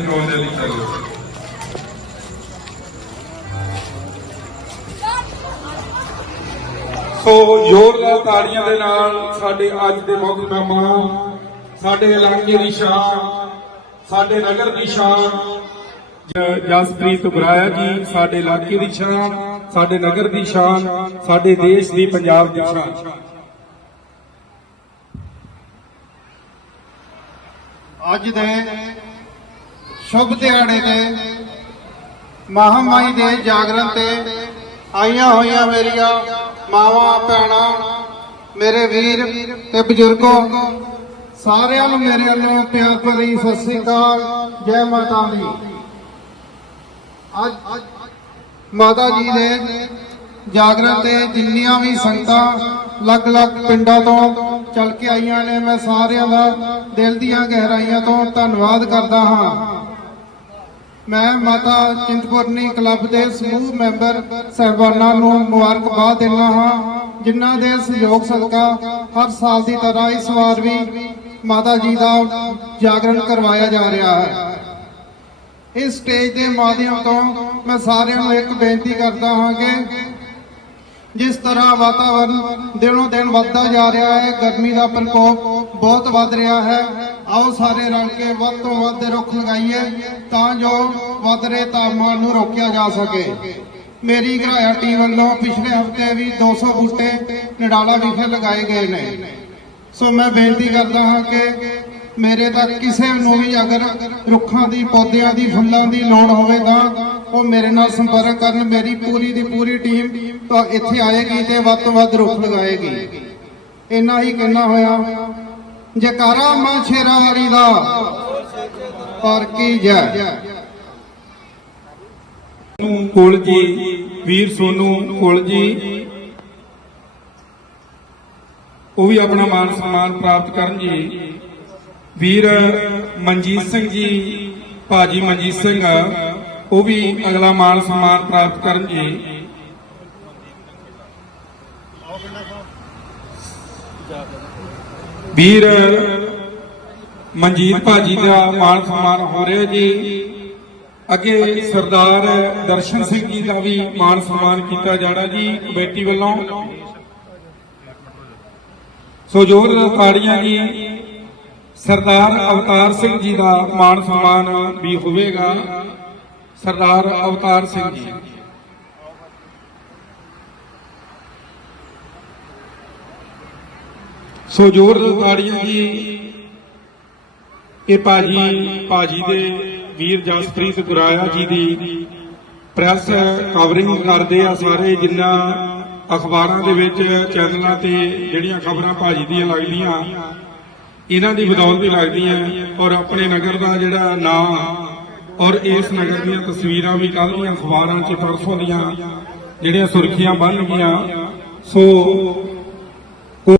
ਕਰਵਾਉਣ ਦੇ ਲਈ ਚੱਲੋ ਸੋ ਜ਼ੋਰਦਾਰ ਤਾੜੀਆਂ ਦੇ ਨਾਲ ਸਾਡੇ ਅੱਜ ਦੇ ਮੁੱਖ ਮਹਿਮਾਨ, ਸਾਡੇ ਇਲਾਕੇ ਦੀ ਸ਼ਾਨ, ਸਾਡੇ ਨਗਰ ਦੀ ਸ਼ਾਨ ਜਸਪ੍ਰੀਤ ਗੁਰਾਇਆ ਜੀ, ਸਾਡੇ ਇਲਾਕੇ ਦੀ ਸ਼ਾਨ, ਸਾਡੇ ਨਗਰ ਦੀ ਸ਼ਾਨ, ਸਾਡੇ ਦੇਸ਼ ਦੀ ਪੰਜਾਬ ਦੀ ਸ਼ਾਨ। ਅੱਜ ਦੇ ਸ਼ੁਭ ਦਿਹਾੜੇ ਤੇ ਮਹਾਮਾਈ ਦੇ ਜਾਗਰਣ ਤੇ ਆਈਆਂ ਹੋਈਆਂ ਮੇਰੀਆਂ ਮਾਵਾਂ, ਭੈਣਾਂ, ਮੇਰੇ ਵੀਰ ਤੇ ਬਜ਼ੁਰਗੋ, ਸਾਰਿਆਂ ਨੂੰ ਮੇਰੇ ਵੱਲੋਂ ਪਿਆਰ ਭਰੀ ਸਤਿ ਸ੍ਰੀ ਅਕਾਲ, ਜੈ ਮਾਤਾ ਦੀ। ਅੱਜ ਮਾਤਾ ਜੀ ਦੇ ਜਾਗਰਣ ਤੇ ਜਿੰਨੀਆਂ ਵੀ ਸੰਗਤਾਂ ਅਲੱਗ-ਅਲੱਗ ਪਿੰਡਾਂ ਤੋਂ ਚੱਲ ਕੇ ਆਈਆਂ ਨੇ, ਮੈਂ ਸਾਰਿਆਂ ਦਾ ਦਿਲ ਦੀਆਂ ਗਹਿਰਾਈਆਂ ਤੋਂ ਧੰਨਵਾਦ ਕਰਦਾ ਹਾਂ। ਮੈਂ ਮਾਤਾ ਚਿੰਤਪੁਰਨੀ ਕਲੱਬ ਦੇ ਸਮੂਹ ਮੈਂਬਰ ਸਹਿਬਾਨਾਂ ਨੂੰ ਮੁਬਾਰਕਬਾਦ ਦਿੰਦਾ ਹਾਂ, ਜਿਨ੍ਹਾਂ ਦੇ ਸਹਿਯੋਗ ਸਦਕਾ ਹਰ ਸਾਲ ਦੀ ਤਰ੍ਹਾਂ ਇਸ ਵਾਰ ਵੀ ਮਾਤਾ ਜੀ ਦਾ ਜਾਗਰਣ ਕਰਵਾਇਆ ਜਾ ਰਿਹਾ ਹੈ। ਇਸ ਸਟੇਜ ਦੇ ਮਾਧਿਅਮ ਤੋਂ ਮੈਂ ਸਾਰਿਆਂ ਨੂੰ ਇੱਕ ਬੇਨਤੀ ਕਰਦਾ ਹਾਂ ਕਿ ਜਿਸ ਤਰ੍ਹਾਂ ਵਾਤਾਵਰਨ ਦਿਨੋਂ ਦਿਨ ਵੱਧਦਾ ਜਾ ਰਿਹਾ ਹੈ, ਗਰਮੀ ਦਾ ਪ੍ਰਕੋਪ ਬਹੁਤ ਵੱਧ ਰਿਹਾ ਹੈ ਆਓ ਸਾਰੇ ਰਲ ਕੇ ਵੱਧ ਤੋਂ ਵੱਧ ਰੁੱਖ ਲਗਾਈਏ ਤਾਂ ਜੋ ਵੱਧ ਰਹੇ ਤਾਪਮਾਨ ਨੂੰ ਰੋਕਿਆ ਜਾ ਸਕੇ। ਮੇਰੀ ਘਰਾਇਆ ਟੀਮ ਵੱਲੋਂ ਪਿਛਲੇ ਹਫ਼ਤੇ ਵੀ 200 ਬੂਟੇ ਨਡਾਲਾ ਵਿਖੇ ਲਗਾਏ ਗਏ ਨੇ। ਸੋ ਮੈਂ ਬੇਨਤੀ ਕਰਦਾ ਹਾਂ ਕਿ ਮੇਰੇ ਤੱਕ ਕਿਸੇ ਨੂੰ ਵੀ ਅਗਰ ਰੁੱਖਾਂ ਦੀ, ਪੌਦਿਆਂ ਦੀ, ਫੁੱਲਾਂ ਦੀ ਲੋੜ ਹੋਵੇ ਤਾਂ ਉਹ ਮੇਰੇ ਨਾਲ ਸੰਪਰਕ ਕਰਨ। ਮੇਰੀ ਪੂਰੀ ਦੀ ਪੂਰੀ ਟੀਮ ਤਾਂ ਇੱਥੇ ਆਏਗੀ ਤੇ ਵੱਧ ਤੋਂ ਵੱਧ ਰੁੱਖ ਲਗਾਏਗੀ। ਇੰਨਾ ਹੀ ਕਹਿਣਾ ਹੋਇਆ। ਜਕਾਰਾ ਮਾਂ ਸ਼ੇਰਾਂ ਵਾਲੀ ਦਾ। ਪਰ ਕੀ ਜੈ? ਸੋਨੂੰ ਜੀ, ਵੀਰ ਸੋਨੂੰ ਕੁਲ ਜੀ। ਉਹ ਵੀ ਆਪਣਾ ਮਾਨ ਸਨਮਾਨ ਪ੍ਰਾਪਤ ਕਰਨ ਜੀ। ਵੀਰ ਮਨਜੀਤ ਸਿੰਘ ਜੀ, ਭਾਜੀ ਮਨਜੀਤ ਸਿੰਘ ਉਹ ਵੀ ਅਗਲਾ ਮਾਨ ਸਨਮਾਨ ਪ੍ਰਾਪਤ ਕਰਨ ਜੀ। ਵੀਰ ਮਨਜੀਤ ਭਾਜੀ ਦਾ ਮਾਨ ਸਨਮਾਨ ਹੋ ਰਿਹਾ ਜੀ। ਅੱਗੇ ਸਰਦਾਰ ਦਰਸ਼ਨ ਸਿੰਘ ਜੀ ਦਾ ਵੀ ਮਾਨ ਸਨਮਾਨ ਕੀਤਾ ਜਾਣਾ ਜੀ, ਕਮੇਟੀ ਵੱਲੋਂ। ਸੋ ਜੋਰ ਤਾੜੀਆਂ ਜੀ, ਸਰਦਾਰ ਅਵਤਾਰ ਸਿੰਘ ਜੀ ਦਾ ਮਾਨ ਸਨਮਾਨ ਵੀ ਹੋਵੇਗਾ। ਸਰਦਾਰ ਅਵਤਾਰ ਸਿੰਘ ਜੀ। ਸੋ ਜੋਰ ਤਾੜੀਆਂ ਜੀ। ਇਹ ਭਾਜੀ ਭਾਜੀ ਦੇ ਵੀਰ ਜਸਪ੍ਰੀਤ ਗੁਰਾਇਆ ਜੀ ਦੀ ਪ੍ਰੈਸ ਕਵਰਿੰਗ ਕਰਦੇ ਆ ਸਾਰੇ ਜਿੰਨਾ ਅਖਬਾਰਾਂ ਦੇ ਵਿੱਚ ਚੈਨਲਾਂ ਤੇ ਜਿਹੜੀਆਂ ਖਬਰਾਂ ਭਾਜੀ ਦੀਆਂ ਲੱਗਦੀਆਂ, ਇਹਨਾਂ ਦੀ ਬਦੌਲਤ ਹੀ ਲੱਗਦੀਆਂ ਔਰ ਆਪਣੇ ਨਗਰ ਦਾ ਜਿਹੜਾ ਨਾਂ ਔਰ ਇਸ ਨਗਰ ਦੀਆਂ ਤਸਵੀਰਾਂ ਵੀ ਕੱਲ੍ਹ ਦੀਆਂ ਅਖਬਾਰਾਂ 'ਚ ਪਰਸੋਂ ਦੀਆਂ ਜਿਹੜੀਆਂ ਸੁਰਖੀਆਂ ਬਣ ਗਈਆਂ। ਸੋ